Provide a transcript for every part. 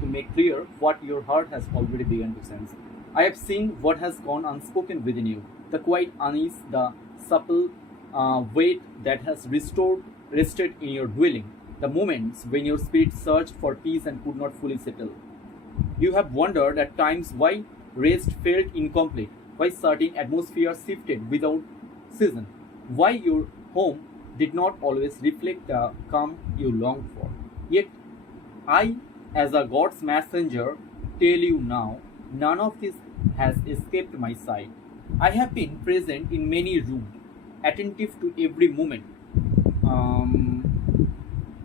to make clear what your heart has already begun to sense. I have seen what has gone unspoken within you, the quiet unease, the subtle weight that has rested in your dwelling, the moments when your spirit searched for peace and could not fully settle. You have wondered at times why rest felt incomplete, why certain atmospheres shifted without season, why your home did not always reflect the calm you longed for. Yet, I, as a God's messenger, tell you now, none of this has escaped my sight. I have been present in many rooms, attentive to every moment.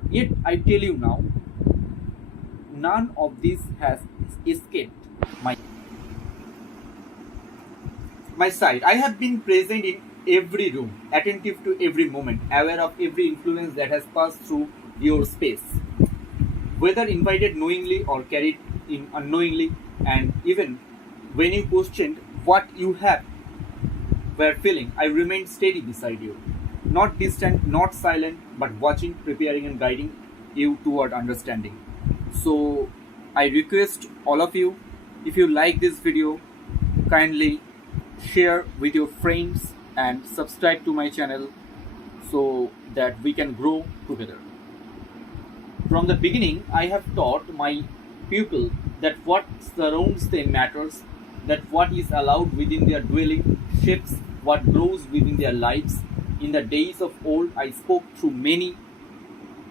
Yet, I tell you now, none of this has escaped my my sight. I have been present in every room, attentive to every moment, aware of every influence that has passed through your space, whether invited knowingly or carried in unknowingly, and even when you questioned what you have were feeling, I remained steady beside you, not distant, not silent, but watching, preparing, and guiding you toward understanding. So, I request all of you, if you like this video, kindly share with your friends and subscribe to my channel so that we can grow together. From the beginning, I have taught my pupil that what surrounds them matters, that what is allowed within their dwelling shapes what grows within their lives. In the days of old, I spoke through many,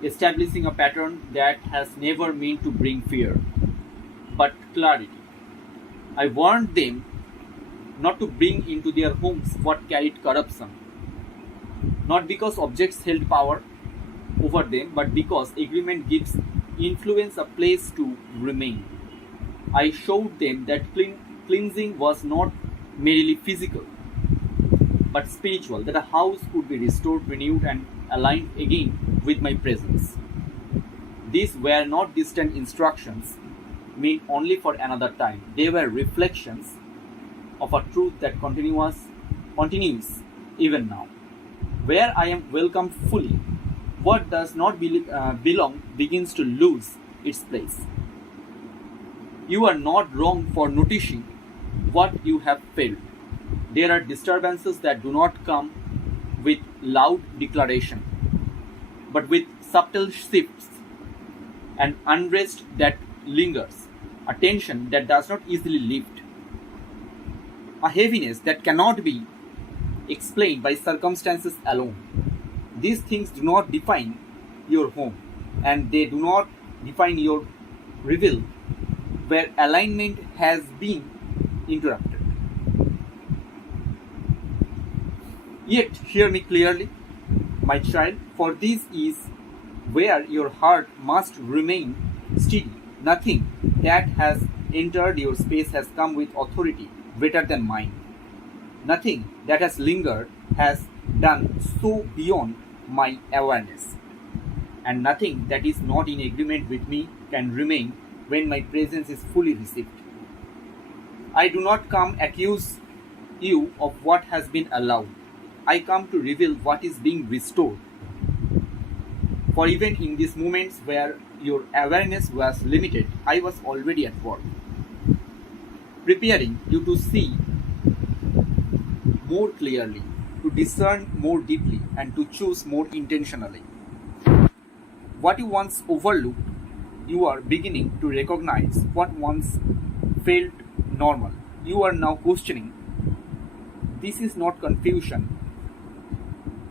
establishing a pattern that has never meant to bring fear, but clarity. I warned them not to bring into their homes what carried corruption, not because objects held power over them, but because agreement gives influence a place to remain. I showed them that cleansing was not merely physical, but spiritual, that a house could be restored, renewed, and aligned again with my presence. These were not distant instructions meant only for another time. They were reflections of a truth that continues even now. Where I am welcomed fully, what does not belong begins to lose its place. You are not wrong for noticing what you have felt. There are disturbances that do not come with loud declaration, but with subtle shifts, an unrest that lingers, a tension that does not easily lift, a heaviness that cannot be explained by circumstances alone. These things do not define your home, and they do not define your reveal where alignment has been interrupted. Yet, hear me clearly, my child, for this is where your heart must remain steady. Nothing that has entered your space has come with authority greater than mine. Nothing that has lingered has done so beyond my awareness. And nothing that is not in agreement with me can remain when my presence is fully received. I do not come accuse you of what has been allowed. I come to reveal what is being restored. For even in these moments where your awareness was limited, I was already at work, preparing you to see more clearly, to discern more deeply, and to choose more intentionally. What you once overlooked, you are beginning to recognize. What once felt normal, you are now questioning. This is not confusion.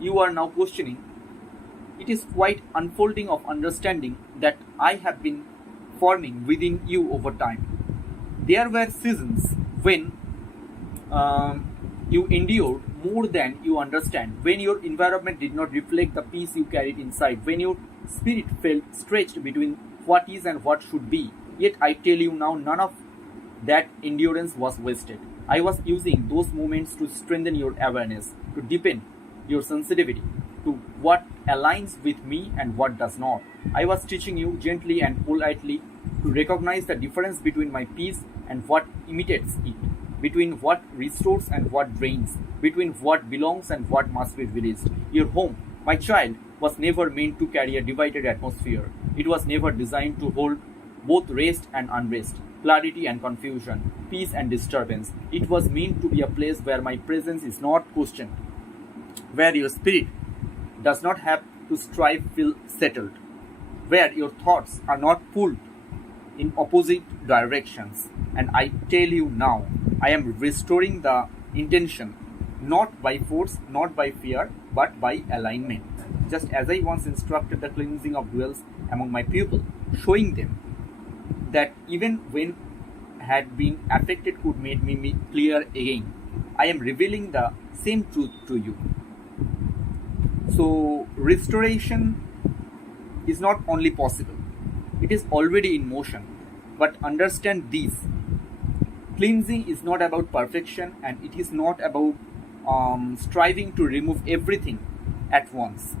You are now questioning. It is quite unfolding of understanding that I have been forming within you over time. There were seasons when you endured more than you understand, when your environment did not reflect the peace you carried inside, when your spirit felt stretched between what is and what should be. Yet I tell you now, none of that endurance was wasted. I was using those moments to strengthen your awareness, to deepen your sensitivity to what aligns with me and what does not. I was teaching you gently and politely to recognize the difference between my peace and what imitates it, between what restores and what drains, between what belongs and what must be released. Your home, my child, was never meant to carry a divided atmosphere. It was never designed to hold both rest and unrest, clarity and confusion, peace and disturbance. It was meant to be a place where my presence is not questioned, where your spirit does not have to strive feel settled, where your thoughts are not pulled in opposite directions. And I tell you now, I am restoring the intention, not by force, not by fear, but by alignment. Just as I once instructed the cleansing of dwells among my people, showing them that even when had been affected could make me clear again. I am revealing the same truth to you. So restoration is not only possible, it is already in motion. But understand this, cleansing is not about perfection, and it is not about striving to remove everything at once.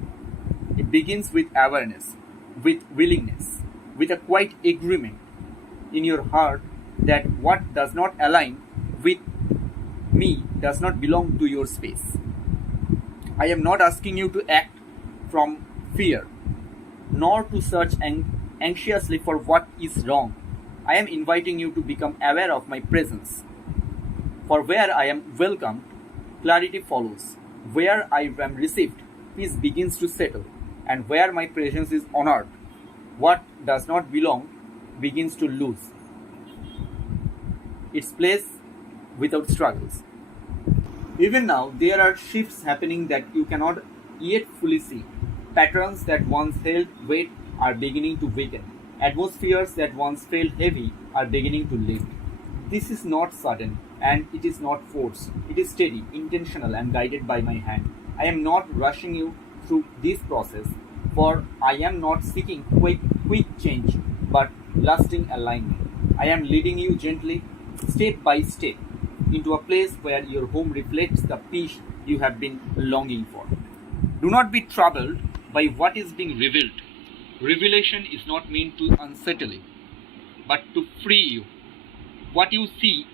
It begins with awareness, with willingness, with a quiet agreement in your heart that what does not align with me does not belong to your space. I am not asking you to act from fear, nor to search anxiously for what is wrong. I am inviting you to become aware of my presence. For where I am welcomed, clarity follows. Where I am received, peace begins to settle. And where my presence is honored, what does not belong begins to lose its place without struggles. Even now, there are shifts happening that you cannot yet fully see. Patterns that once held weight are beginning to weaken. Atmospheres that once felt heavy are beginning to lift. This is not sudden and it is not forced. It is steady, intentional, and guided by my hand. I am not rushing you through this process, for I am not seeking quick change but lasting alignment. I am leading you gently, step by step, into a place where your home reflects the peace you have been longing for. Do not be troubled by what is being revealed. Revelation is not meant to unsettle you, but to free you. What you see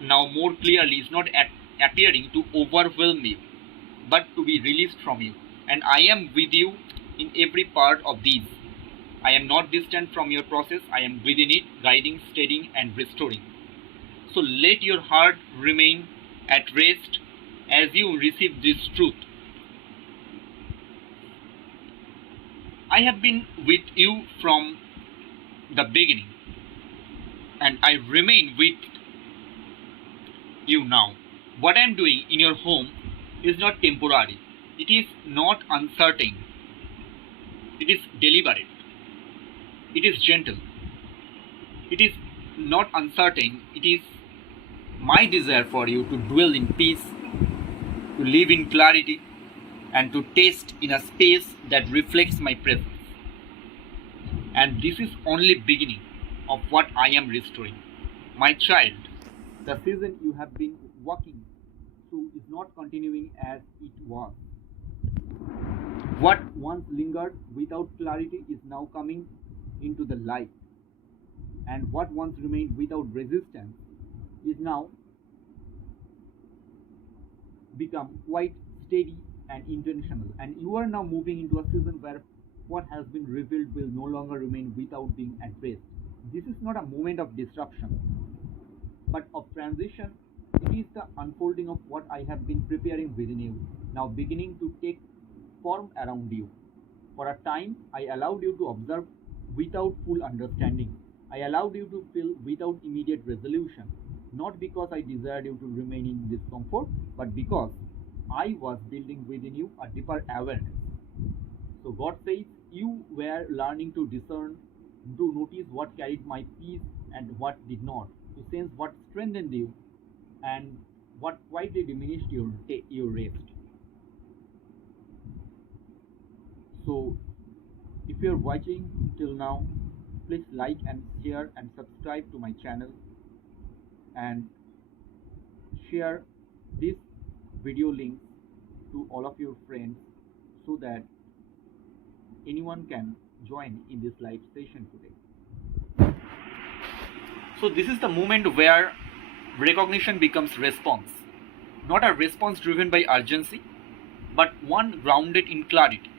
now more clearly is not appearing to overwhelm you, but to be released from you. And I am with you in every part of these. I am not distant from your process, I am within it, guiding, steadying, and restoring. So let your heart remain at rest as you receive this truth. I have been with you from the beginning, and I remain with you now. What I am doing in your home is not temporary, it is not uncertain, it is deliberate, it is gentle, it is not uncertain, it is my desire for you to dwell in peace, to live in clarity, and to taste in a space that reflects my presence. And this is only beginning of what I am restoring. My child, the season you have been walking through is not continuing as it was. What once lingered without clarity is now coming into the light. And what once remained without resistance is now become quite steady and intentional. And you are now moving into a season where what has been revealed will no longer remain without being addressed. This is not a moment of disruption, but of transition. It is the unfolding of what I have been preparing within you, now beginning to take form around you. For a time, I allowed you to observe without full understanding. I allowed you to feel without immediate resolution, not because I desired you to remain in discomfort, but because I was building within you a deeper awareness. So God says, you were learning to discern, to notice what carried my peace and what did not, to sense what strengthened you and what quietly diminished your rest. So if you're watching till now, please like and share and subscribe to my channel and share this video link to all of your friends so that anyone can join in this live session today. So this is the moment where recognition becomes response, not a response driven by urgency, but one grounded in clarity.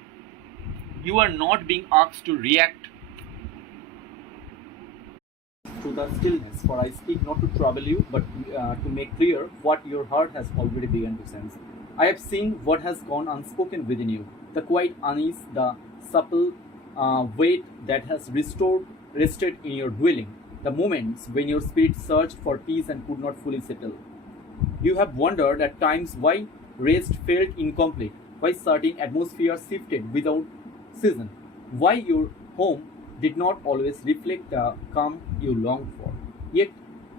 You are not being asked to react to the stillness, for I speak not to trouble you, but to make clear what your heart has already begun to sense. I have seen what has gone unspoken within you, the quiet unease, the supple weight that has rested in your dwelling, the moments when your spirit searched for peace and could not fully settle. You have wondered at times why rest felt incomplete, why certain atmospheres shifted without season, why your home did not always reflect the calm you longed for. Yet